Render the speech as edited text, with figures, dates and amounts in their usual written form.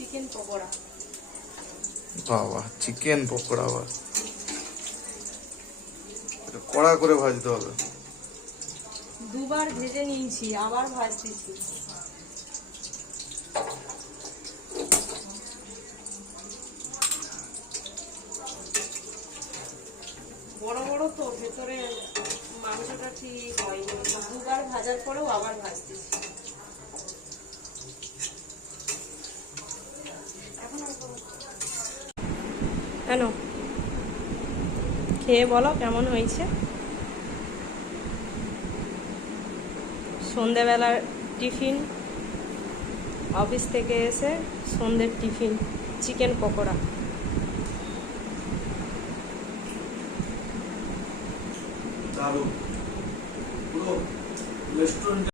Chicken pakora. বাবা, chicken pakora আবার কড়া করে ভাজতে হবে। দুবার ভেজে নিয়েছি, আবার ভাজতেছি। বড় বড় তো ভেতরে মাংসটা ঠিক হয়নি, দুবার ভাজার পরেও আবার ভাজতেছি। কেন খেয়ে বলো কেমন হয়েছে। সন্ধেবেলার টিফিন, অফিস থেকে এসে সন্ধ্যের টিফিন চিকেন পকোড়া। দারুণ, পুরো রেস্টুরেন্ট।